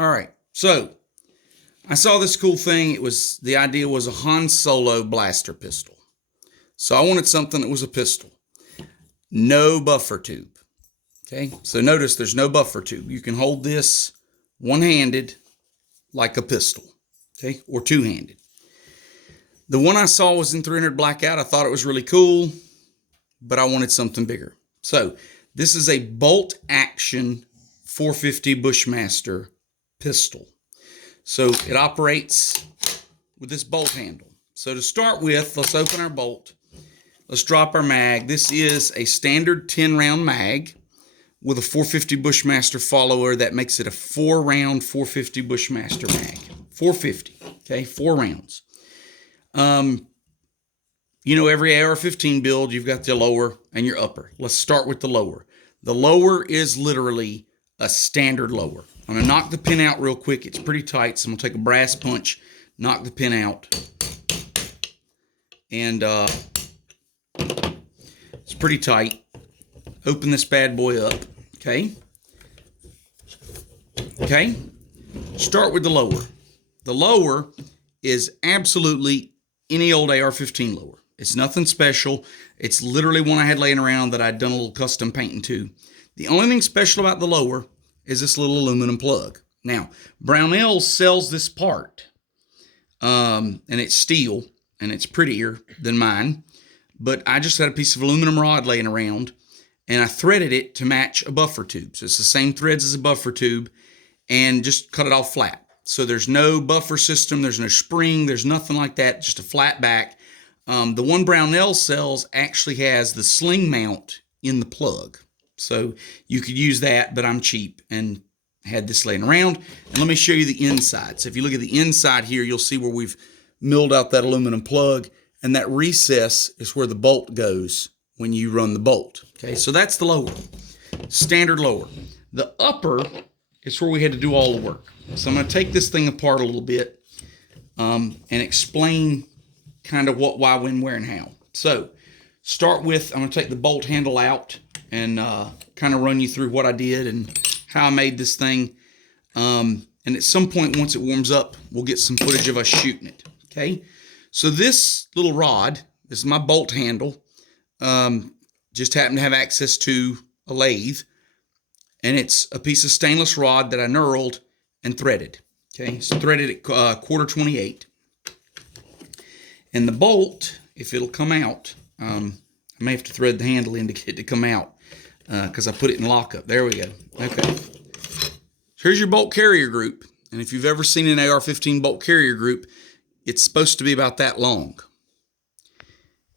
All right, so I saw this cool thing. The idea was a Han Solo blaster pistol. So I wanted something that was a pistol. No buffer tube. Okay, so notice there's no buffer tube. You can hold this one-handed like a pistol, okay, or two-handed. The one I saw was in 300 blackout. I thought it was really cool, but I wanted something bigger. So this is a bolt action 450 Bushmaster pistol. So it operates with this bolt handle. So to start with, let's open our bolt. Let's drop our mag. This is a standard 10-round mag with a 450 Bushmaster follower. That makes it a 4-round 450 Bushmaster mag. 450, okay, 4 rounds. You know, every AR-15 build, you've got the lower and your upper. Let's start with the lower. The lower is literally a standard lower. I'm going to knock the pin out real quick. It's pretty tight, so I'm going to take a brass punch, knock the pin out. And it's pretty tight. Open this bad boy up, okay? Okay? Start with the lower. The lower is absolutely any old AR-15 lower. It's nothing special. It's literally one I had laying around that I'd done a little custom painting to. The only thing special about the lower is this little aluminum plug. Now, Brownell sells this part, and it's steel, and it's prettier than mine, but I just had a piece of aluminum rod laying around, and I threaded it to match a buffer tube. So it's the same threads as a buffer tube, and just cut it off flat. So there's no buffer system, there's no spring, there's nothing like that, just a flat back. The one Brownell sells actually has the sling mount in the plug. So you could use that, but I'm cheap and had this laying around. And let me show you the inside. So if you look at the inside here, you'll see where we've milled out that aluminum plug, and that recess is where the bolt goes when you run the bolt. Okay, so that's the lower, standard lower. The upper is where we had to do all the work. So I'm going to take this thing apart a little bit and explain kind of what, why, when, where, and how. So start with, I'm going to take the bolt handle out and kind of run you through what I did and how I made this thing. And at some point, once it warms up, we'll get some footage of us shooting it. Okay, so this little rod, this is my bolt handle, just happened to have access to a lathe, and it's a piece of stainless rod that I knurled and threaded. Okay, so threaded at 1/4-28. And the bolt, if it'll come out, I may have to thread the handle in to get it to come out because I put it in lockup. There we go. Okay. Here's your bolt carrier group. And if you've ever seen an AR-15 bolt carrier group, it's supposed to be about that long.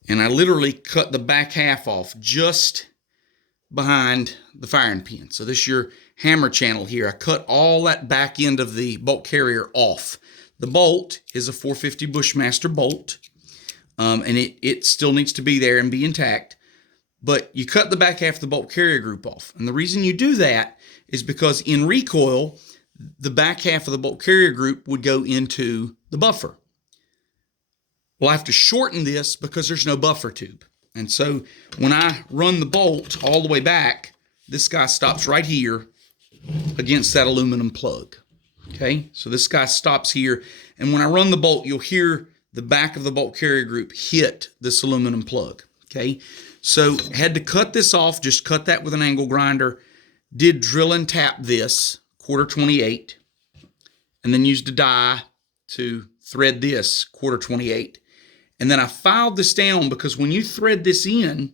And I literally cut the back half off just behind the firing pin. So this is your hammer channel here. I cut all that back end of the bolt carrier off. The bolt is a 450 Bushmaster bolt, and it still needs to be there and be intact. But you cut the back half of the bolt carrier group off. And the reason you do that is because in recoil, the back half of the bolt carrier group would go into the buffer. Well, I have to shorten this because there's no buffer tube. And so when I run the bolt all the way back, this guy stops right here against that aluminum plug. Okay, so this guy stops here. And when I run the bolt, you'll hear the back of the bolt carrier group hit this aluminum plug. Okay, so had to cut this off, just cut that with an angle grinder. Did drill and tap this 1/4-28, and then used a die to thread this 1/4-28. And then I filed this down because when you thread this in,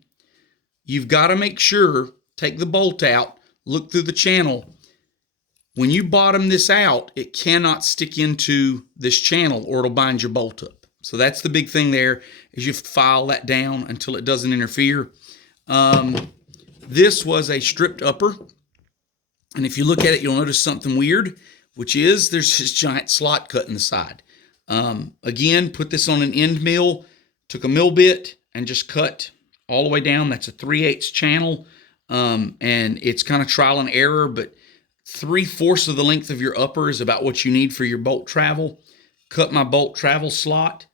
you've got to make sure, take the bolt out, look through the channel. When you bottom this out, it cannot stick into this channel or it'll bind your bolt up. So that's the big thing there, is you file that down until it doesn't interfere. This was a stripped upper. And if you look at it, you'll notice something weird, which is there's this giant slot cut in the side. Again, put this on an end mill, took a mill bit and just cut all the way down. That's a 3/8 channel. And it's kind of trial and error, but 3/4 of the length of your upper is about what you need for your bolt travel. Cut my bolt travel slot.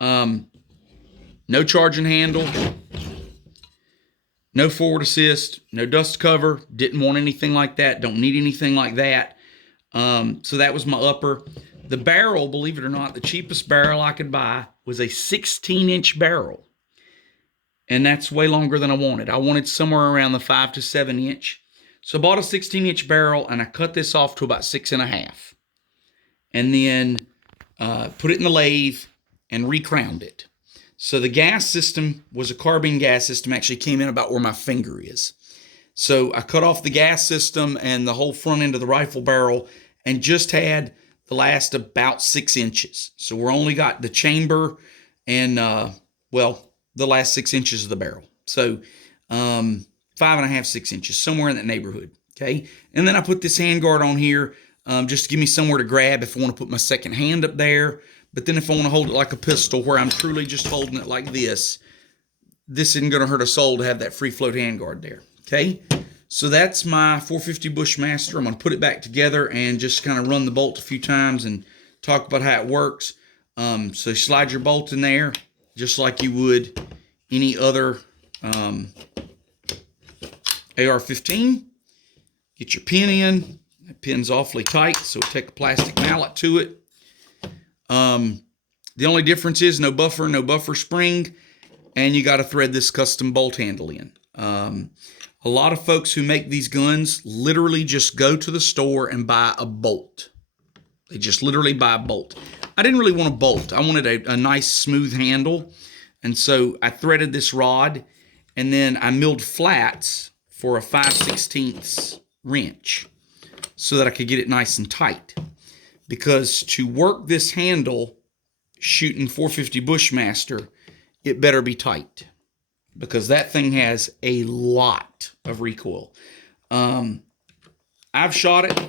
No charging handle. No forward assist. No dust cover. Didn't want anything like that. Don't need anything like that. So that was my upper. The barrel, believe it or not, the cheapest barrel I could buy was a 16-inch barrel. And that's way longer than I wanted. I wanted somewhere around the 5 to 7 inch. So I bought a 16-inch barrel, and I cut this off to about 6.5. And then put it in the lathe and recrowned it. So the gas system was a carbine gas system, actually came in about where my finger is. So I cut off the gas system and the whole front end of the rifle barrel and just had the last about 6 inches. So we're only got the chamber and, the last 6 inches of the barrel. So 5.5, 6 inches, somewhere in that neighborhood. Okay. And then I put this handguard on here just to give me somewhere to grab if I want to put my second hand up there. But then if I want to hold it like a pistol where I'm truly just holding it like this isn't going to hurt a soul to have that free float handguard there. Okay. So that's my 450 Bushmaster. I'm going to put it back together and just kind of run the bolt a few times and talk about how it works. So slide your bolt in there just like you would any other AR-15. Get your pin in. That pin's awfully tight, so take a plastic mallet to it. The only difference is no buffer spring, and you got to thread this custom bolt handle in. A lot of folks who make these guns literally just go to the store and buy a bolt. They just literally buy a bolt. I didn't really want a bolt. I wanted a nice smooth handle, and so I threaded this rod, and then I milled flats for a 5/16 wrench so that I could get it nice and tight. Because to work this handle shooting 450 Bushmaster, it better be tight, because that thing has a lot of recoil. I've shot it.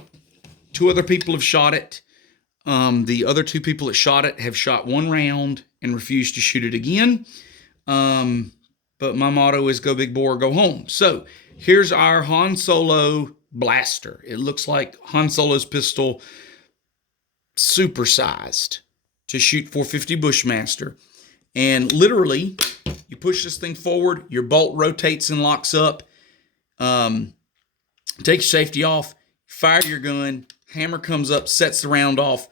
2 other people have shot it. The other 2 people that shot it have shot 1 round and refused to shoot it again. But my motto is go big bore, go home. So here's our Han Solo blaster. It looks like Han Solo's pistol supersized to shoot 450 Bushmaster. And literally, you push this thing forward, your bolt rotates and locks up, take your safety off, fire your gun, hammer comes up, sets the round off,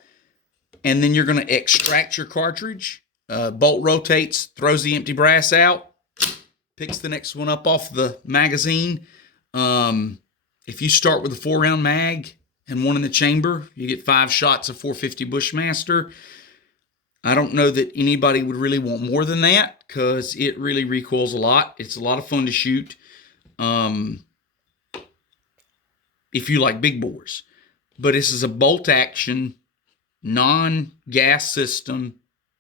and then you're going to extract your cartridge. Bolt rotates, throws the empty brass out, picks the next one up off the magazine. If you start with a 4-round mag and 1 in the chamber, you get 5 shots of 450 Bushmaster. I don't know that anybody would really want more than that, because it really recoils a lot. It's a lot of fun to shoot if you like big bores. But this is a bolt action, non-gas system,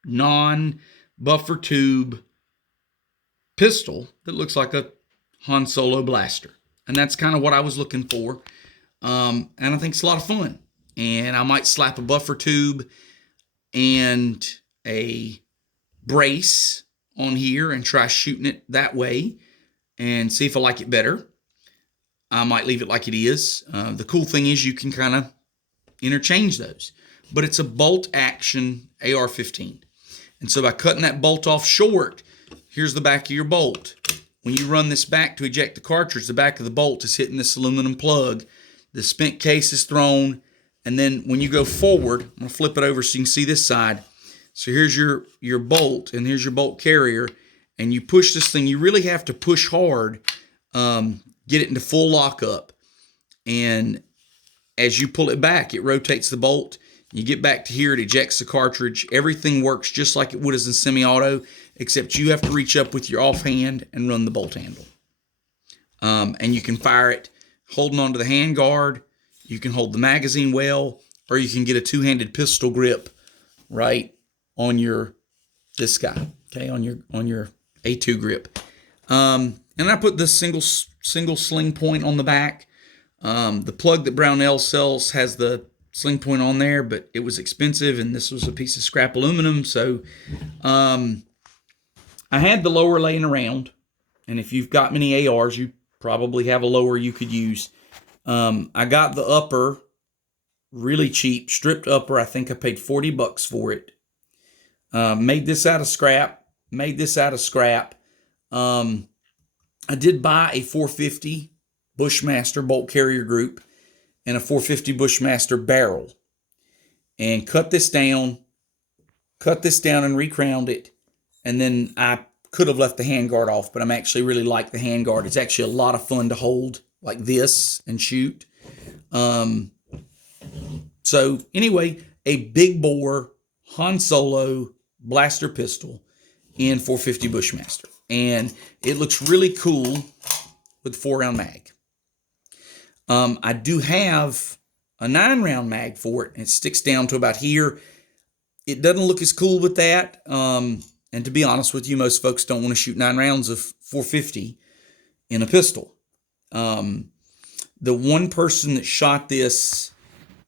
non-buffer tube pistol that looks like a Han Solo blaster. And that's kind of what I was looking for. And I think it's a lot of fun. And I might slap a buffer tube and a brace on here and try shooting it that way and see if I like it better. I might leave it like it is. The cool thing is you can kind of interchange those. But it's a bolt action AR-15. And so by cutting that bolt off short, here's the back of your bolt. When you run this back to eject the cartridge, the back of the bolt is hitting this aluminum plug. The spent case is thrown. And then when you go forward, I'm going to flip it over so you can see this side. So here's your bolt, and here's your bolt carrier. And you push this thing. You really have to push hard, get it into full lockup. And as you pull it back, it rotates the bolt. You get back to here, it ejects the cartridge. Everything works just like it would as in semi-auto, except you have to reach up with your offhand and run the bolt handle. And you can fire it holding onto the hand guard. You can hold the magazine well, or you can get a 2-handed pistol grip right on this guy, okay, on your A2 grip. And I put this single sling point on the back. The plug that Brownell sells has the sling point on there, but it was expensive, and this was a piece of scrap aluminum. So I had the lower laying around, and if you've got many ARs, you probably have a lower you could use. I got the upper really cheap, stripped upper. I think I paid $40 for it. Made this out of scrap. I did buy a 450 Bushmaster bolt carrier group, and a 450 Bushmaster barrel, and cut this down and recrowned it. And then I could have left the handguard off, but I'm actually really like the handguard. It's actually a lot of fun to hold like this and shoot. So anyway, a big bore Han Solo blaster pistol in 450 Bushmaster. And it looks really cool with 4-round mag. I do have a 9-round mag for it, and it sticks down to about here. It doesn't look as cool with that. And to be honest with you, most folks don't want to shoot 9 rounds of 450 in a pistol. The one person that shot this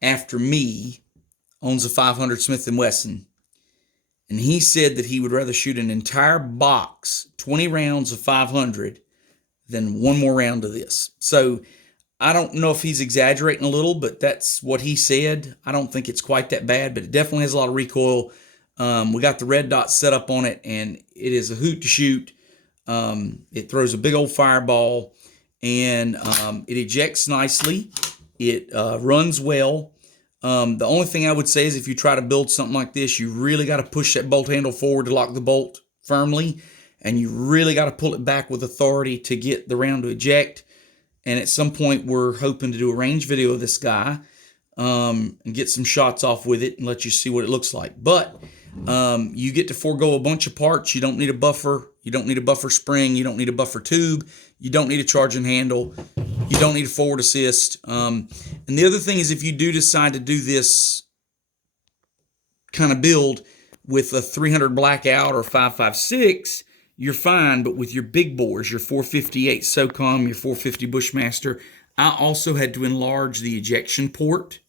after me owns a 500 Smith & Wesson, and he said that he would rather shoot an entire box, 20 rounds of 500, than one more round of this. So I don't know if he's exaggerating a little, but that's what he said. I don't think it's quite that bad, but it definitely has a lot of recoil. We got the red dot set up on it, and it is a hoot to shoot. It throws a big old fireball, and it ejects nicely. It runs well. The only thing I would say is if you try to build something like this, you really got to push that bolt handle forward to lock the bolt firmly, and you really got to pull it back with authority to get the round to eject. And at some point, we're hoping to do a range video of this guy and get some shots off with it and let you see what it looks like. But you get to forego a bunch of parts. You don't need a buffer. You don't need a buffer spring. You don't need a buffer tube. You don't need a charging handle. You don't need a forward assist. And the other thing is, if you do decide to do this kind of build with a 300 blackout or 5.56, you're fine. But with your big bores, your 458 SOCOM, your 450 Bushmaster, I also had to enlarge the ejection port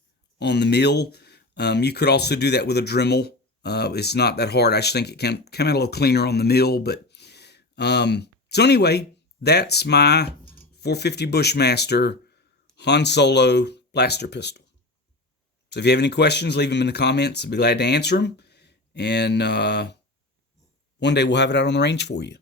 on the mill. You could also do that with a Dremel. It's not that hard. I just think it can come out a little cleaner on the mill. But so anyway, that's my 450 Bushmaster Han Solo blaster pistol. So if you have any questions, leave them in the comments. I'll be glad to answer them. And one day we'll have it out on the range for you.